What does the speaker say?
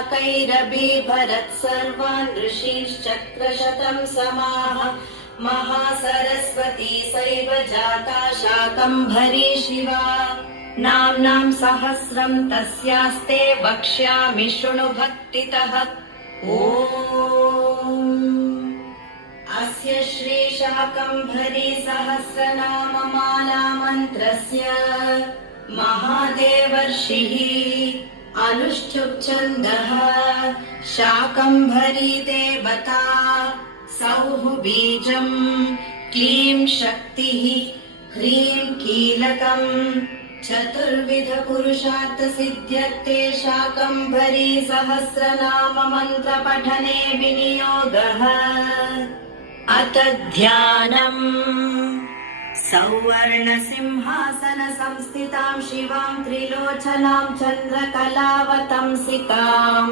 कैरभिभरत् सर्वान् ऋषीश्चक्रशतं समाः महासरस्वती सैव जाता शाकम्भरी शिवा नाम्नां सहस्रं तस्यास्ते वक्ष्यामि शृणु भक्तितः। अस्य श्री शाकम्भरी सहस्रनाममाला मन्त्रस्य महादेवर्षिः अनुष्ठुप् छन्दः शाकम्भरी देवता सौः बीजम् क्लीं शक्तिः ह्रीं कीलकम् चतुर्विध पुरुषार्थ सिद्ध्यर्थे शाकम्भरी सहस्रनाम मन्त्र पठने विनियोगः। अथ ध्यानम् सौवर्ण सिंहासन संस्थितां शिवां त्रिलोचनां चन्द्रकलावतंसिकाम्